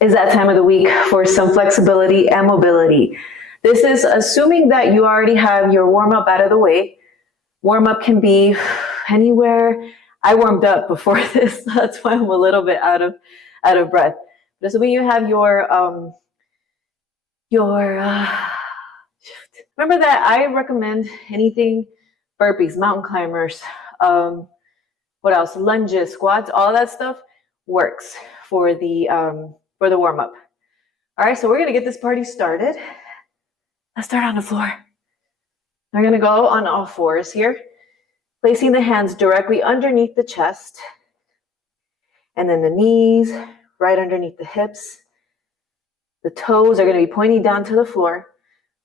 is that time of the week for some flexibility and mobility. This is assuming that you already have your warm-up out of the way. Warm-up can be anywhere. I warmed up before this, that's why I'm a little bit out of breath. But assuming you have your remember that I recommend anything burpees, mountain climbers, what else? Lunges, squats, all that stuff works for the warm-up. All right, so we're gonna get this party started. Let's start on the floor. We're gonna go on all fours here, placing the hands directly underneath the chest, and then the knees right underneath the hips. The toes are gonna be pointing down to the floor.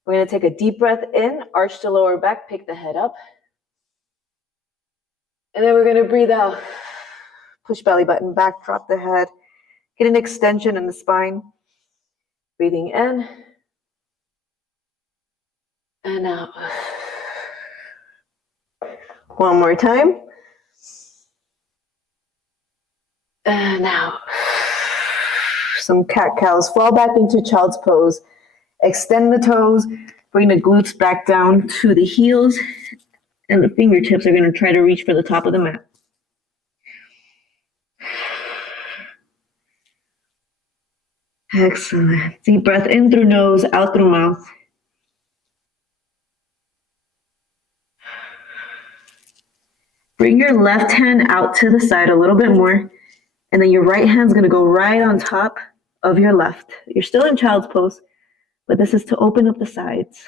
We're gonna take a deep breath in, arch the lower back, pick the head up. And then we're gonna breathe out. Push belly button back, drop the head. Get an extension in the spine. Breathing in and out. One more time. And out. Some cat-cows. Fall back into child's pose. Extend the toes. Bring the glutes back down to the heels. And the fingertips are going to try to reach for the top of the mat. Excellent. Deep breath in through nose, out through mouth. Bring your left hand out to the side a little bit more, and then your right hand's going to go right on top of your left. You're still in child's pose, but this is to open up the sides.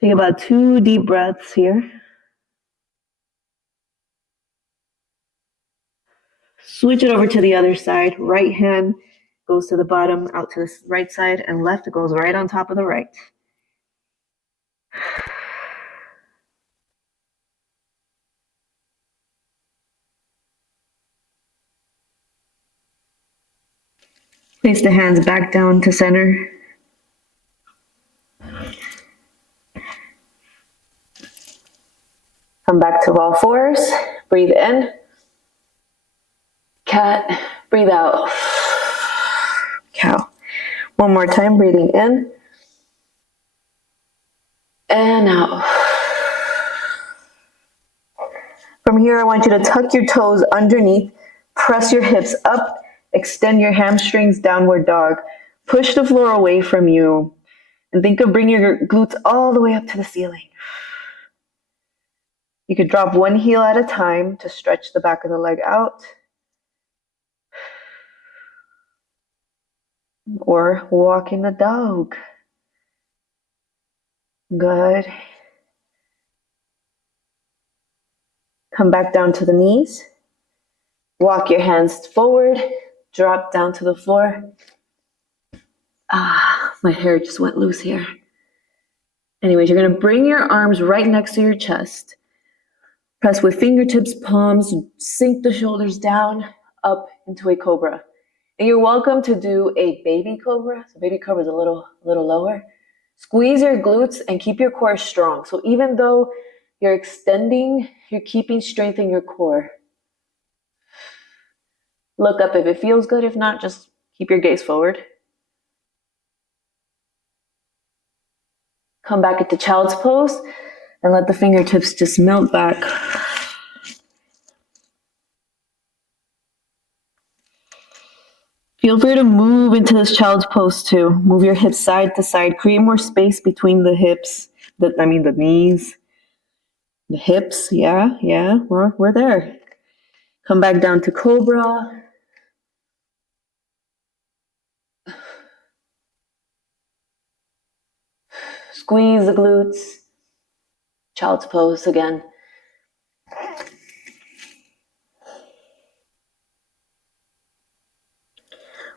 Take about 2 deep breaths here. Switch it over to the other side. Right hand goes to the bottom, out to the right side, and left goes right on top of the right. Place the hands back down to center. Come back to all fours. Breathe in. Cat. Breathe out. Cow. One more time. Breathing in. And out. From here, I want you to tuck your toes underneath. Press your hips up. Extend your hamstrings, downward dog. Push the floor away from you. And think of bringing your glutes all the way up to the ceiling. You could drop one heel at a time to stretch the back of the leg out. Or walking the dog. Good. Come back down to the knees. Walk your hands forward. Drop down to the floor. My hair just went loose here. Anyways, you're going to bring your arms right next to your chest. Press with fingertips, palms, sink the shoulders down, up into a cobra. And you're welcome to do a baby cobra. So baby cobra is a little lower. Squeeze your glutes and keep your core strong. So even though you're extending, you're keeping strength in your core. Look up if it feels good. If not, just keep your gaze forward. Come back into child's pose and let the fingertips just melt back. Feel free to move into this child's pose too. Move your hips side to side. Create more space between the hips. The knees. The hips. Yeah. We're there. Come back down to cobra. Squeeze the glutes. Child's pose again.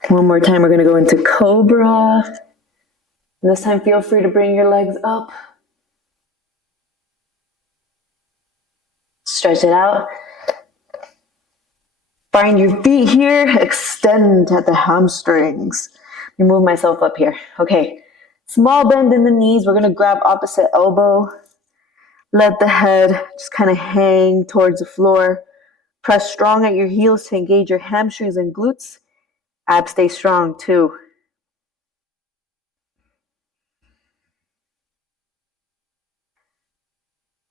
One more time, we're going to go into cobra. And this time, feel free to bring your legs up. Stretch it out. Find your feet here. Extend at the hamstrings. Let me move myself up here. Okay. Small bend in the knees. We're going to grab opposite elbow. Let the head just kind of hang towards the floor. Press strong at your heels to engage your hamstrings and glutes. Abs stay strong too.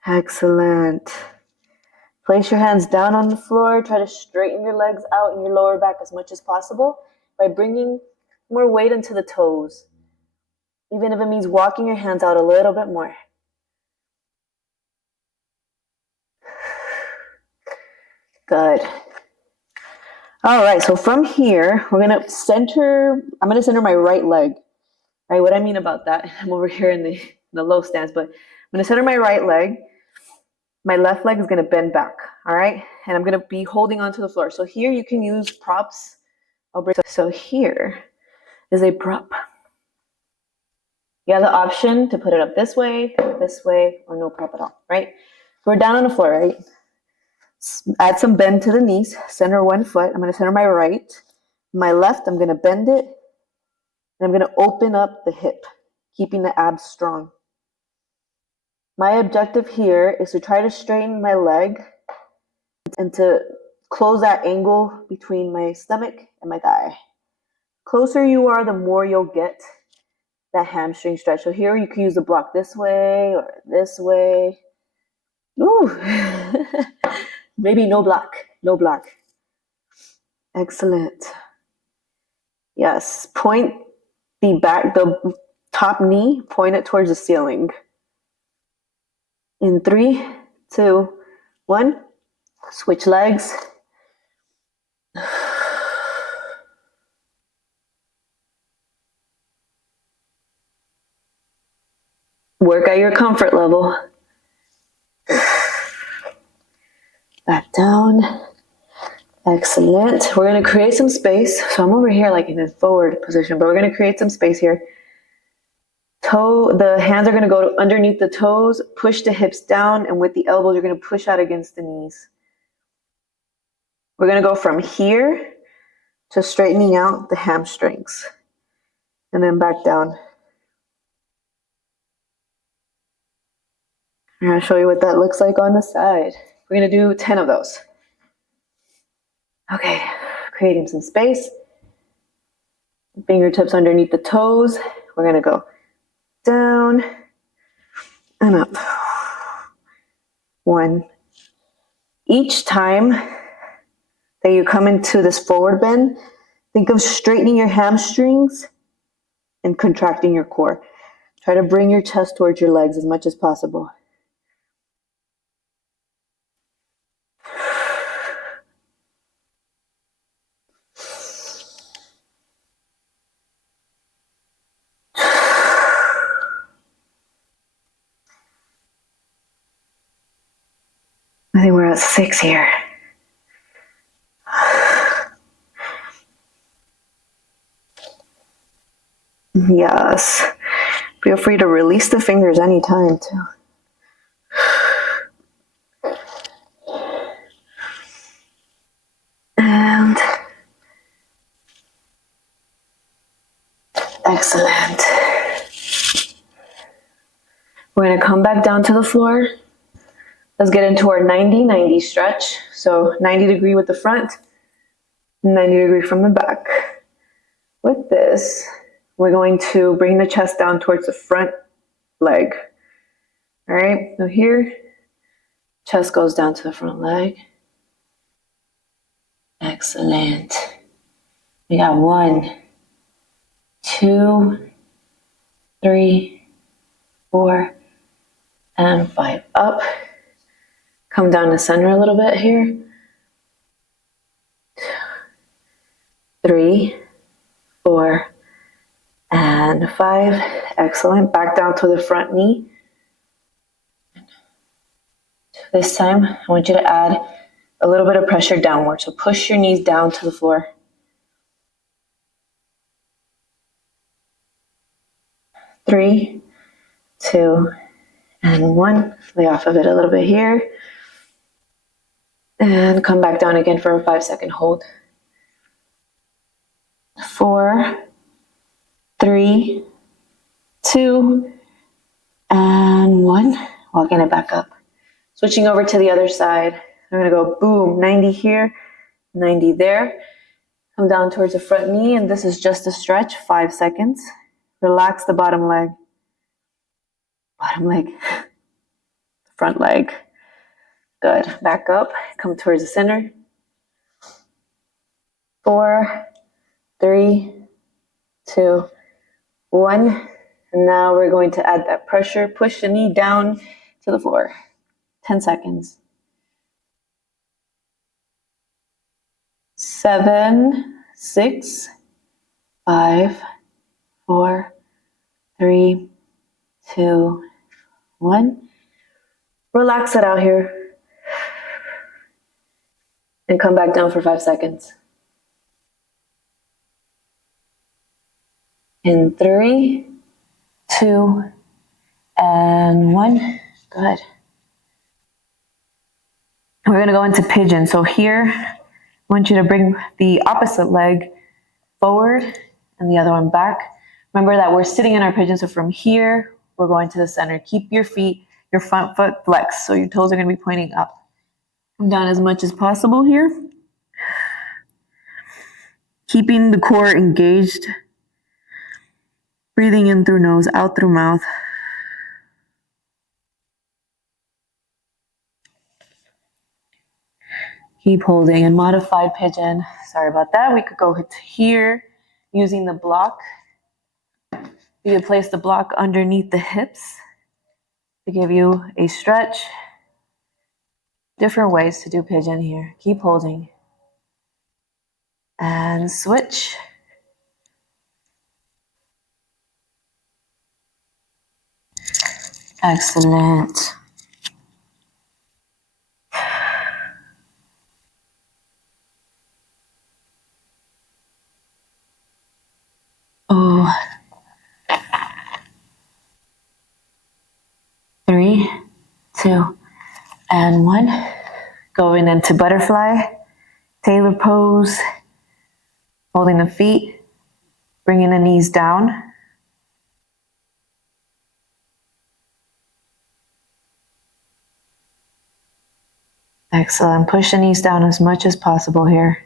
Excellent. Place your hands down on the floor. Try to straighten your legs out in your lower back as much as possible by bringing more weight into the toes. Even if it means walking your hands out a little bit more. Good. All right, so from here, I'm gonna center my right leg. Right, what I mean about that, I'm over here in the low stance, but I'm gonna center my right leg. My left leg is gonna bend back, all right? And I'm gonna be holding onto the floor. So here you can use props. So here is a prop. You have the option to put it up this way, or no prop at all, right? So we're down on the floor, right? Add some bend to the knees, center one foot. I'm gonna center my right. My left, I'm gonna bend it, and I'm gonna open up the hip, keeping the abs strong. My objective here is to try to straighten my leg and to close that angle between my stomach and my thigh. Closer you are, the more you'll get that hamstring stretch. So here you can use the block this way or this way. Ooh, maybe no block. Excellent. Yes, point the top knee, point it towards the ceiling. In 3, 2, 1, switch legs. Work at your comfort level. Back down. Excellent. We're going to create some space. So I'm over here like in a forward position, but we're going to create some space here. The hands are going to go underneath the toes, push the hips down, and with the elbows, you're going to push out against the knees. We're going to go from here to straightening out the hamstrings, and then back down. I'm going to show you what that looks like on the side. We're going to do 10 of those. Okay, creating some space. Fingertips underneath the toes. We're going to go down and up. 1. Each time that you come into this forward bend, think of straightening your hamstrings and contracting your core. Try to bring your chest towards your legs as much as possible. I think we're at 6 here. Yes. Feel free to release the fingers anytime too. And excellent. We're going to come back down to the floor. Let's get into our 90-90 stretch. So 90 degree with the front, 90 degree from the back. With this, we're going to bring the chest down towards the front leg. All right, so here, chest goes down to the front leg. Excellent. We got 1, 2, 3, 4, and 5. Up. Come down to center a little bit here. 3, 4, and 5. Excellent. Back down to the front knee. This time, I want you to add a little bit of pressure downward. So push your knees down to the floor. 3, 2, and 1. Lay off of it a little bit here. And come back down again for a 5-second hold. 4, 3, 2, and 1. Walking it back up. Switching over to the other side. I'm gonna go boom, 90 here, 90 there. Come down towards the front knee, and this is just a stretch, 5 seconds. Relax the bottom leg. Bottom leg. Front leg. Good. Back up. Come towards the center. 4, 3, 2, 1. And now we're going to add that pressure. Push the knee down to the floor. 10 seconds. 7, 6, 5, 4, 3, 2, 1. Relax it out here. And come back down for 5 seconds. In 3, 2, and 1. Good. We're going to go into pigeon. So here, I want you to bring the opposite leg forward and the other one back. Remember that we're sitting in our pigeon, so from here, we're going to the center. Keep your feet, your front foot flexed, so your toes are going to be pointing up. Come down as much as possible here. Keeping the core engaged. Breathing in through nose, out through mouth. Keep holding. In modified pigeon, sorry about that, we could go to here using the block. You could place the block underneath the hips to give you a stretch. Different ways to do pigeon here. Keep holding. And switch. Excellent. Oh. 3, 2, and 1. Going into butterfly, tailor pose, holding the feet, bringing the knees down. Excellent. Push the knees down as much as possible here.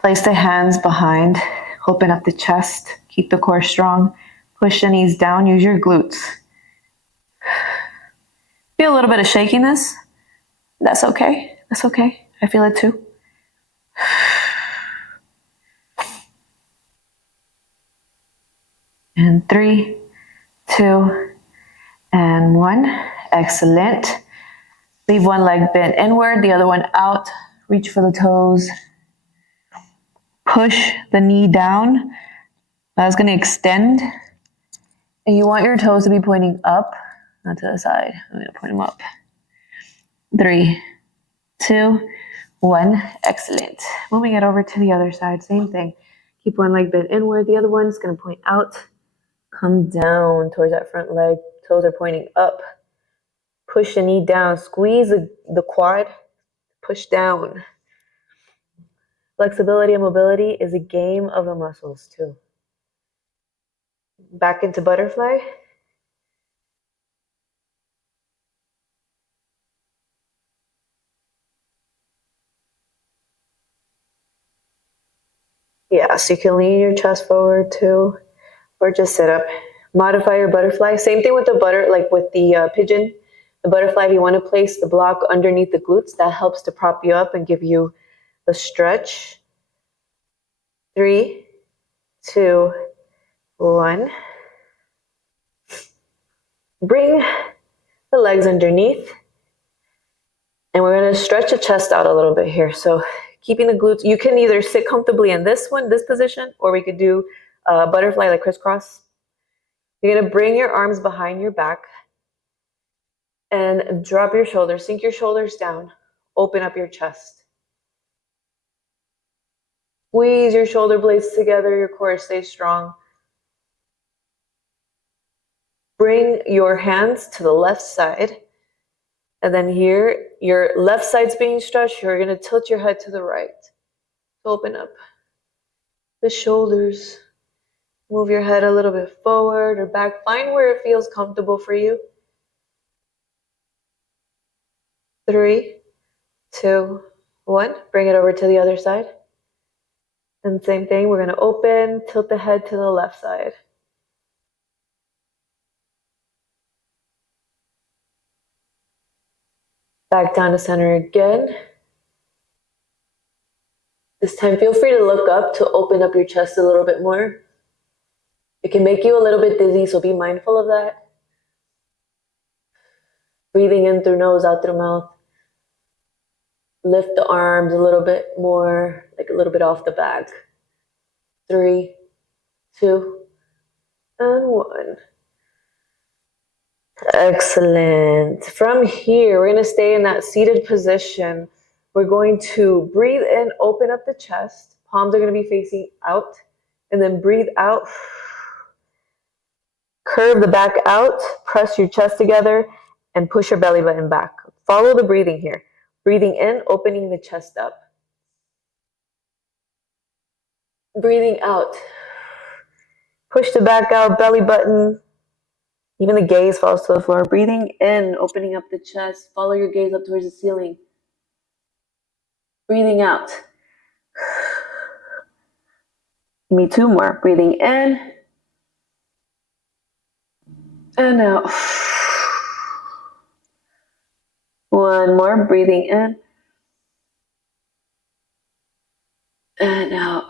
Place the hands behind, open up the chest, keep the core strong. Push the knees down, use your glutes. Feel a little bit of shakiness. That's okay. That's okay. I feel it too. And 3, 2, and 1. Excellent. Leave one leg bent inward, the other one out. Reach for the toes. Push the knee down. That's going to extend. And you want your toes to be pointing up, not to the side. I'm going to point them up. 3, 2, 1. Excellent. Moving it over to the other side, same thing. Keep one leg bent inward. The other one's going to point out. Come down towards that front leg. Toes are pointing up. Push the knee down. Squeeze the quad. Push down. Flexibility and mobility is a game of the muscles too. Back into butterfly. Yeah, so you can lean your chest forward too, or just sit up. Modify your butterfly. Same thing with the pigeon. The butterfly, if you want to place the block underneath the glutes, that helps to prop you up and give you the stretch. 3, 2, 1. Bring the legs underneath. And we're going to stretch the chest out a little bit here. So keeping the glutes, you can either sit comfortably in this position, or we could do a butterfly like crisscross. You're going to bring your arms behind your back and drop your shoulders, sink your shoulders down, open up your chest. Squeeze your shoulder blades together, your core stays strong. Bring your hands to the left side. And then here, your left side's being stretched. You're going to tilt your head to the right. Open up the shoulders. Move your head a little bit forward or back. Find where it feels comfortable for you. 3, 2, 1. Bring it over to the other side. And same thing, we're going to open, tilt the head to the left side. Back down to center again. This time, feel free to look up to open up your chest a little bit more. It can make you a little bit dizzy, so be mindful of that. Breathing in through nose, out through mouth. Lift the arms a little bit more, like a little bit off the back. 3, 2, and 1. Excellent. From here, we're going to stay in that seated position. We're going to breathe in, open up the chest. Palms are going to be facing out. And then breathe out. Curve the back out. Press your chest together and push your belly button back. Follow the breathing here. Breathing in, opening the chest up. Breathing out. Push the back out, belly button. Even the gaze falls to the floor. Breathing in, opening up the chest. Follow your gaze up towards the ceiling. Breathing out. Give me 2 more. Breathing in. And out. 1 more. Breathing in. And out.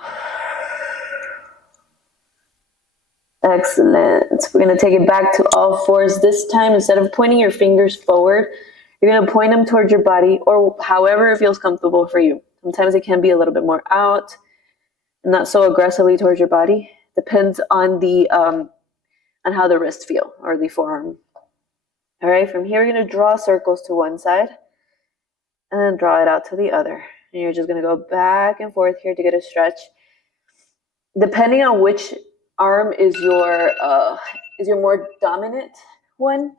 Excellent. We're going to take it back to all fours. This time, instead of pointing your fingers forward, you're going to point them towards your body or however it feels comfortable for you. Sometimes it can be a little bit more out and not so aggressively towards your body. Depends on the on how the wrists feel or the forearm. All right, from here, you're going to draw circles to one side and then draw it out to the other. And you're just going to go back and forth here to get a stretch. Depending on which arm is your more dominant one,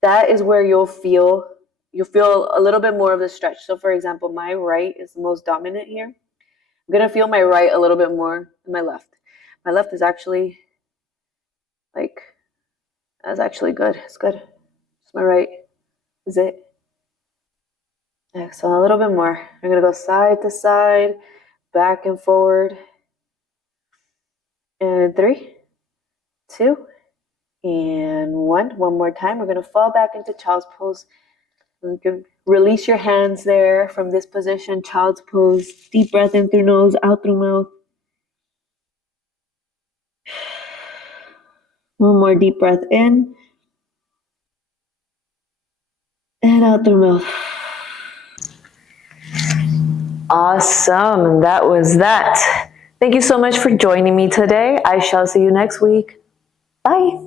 that is where you'll feel a little bit more of the stretch. So for example, my right is the most dominant here. I'm gonna feel my right a little bit more than my left. My left is actually that's actually good. It's good. It's my right. Is it? Excellent. A little bit more. I'm gonna go side to side, back and forward. And 3, 2, and 1. One more time. We're going to fall back into child's pose. Release your hands there from this position, child's pose. Deep breath in through nose, out through mouth. One more deep breath in. And out through mouth. Awesome. That was that. Thank you so much for joining me today. I shall see you next week. Bye.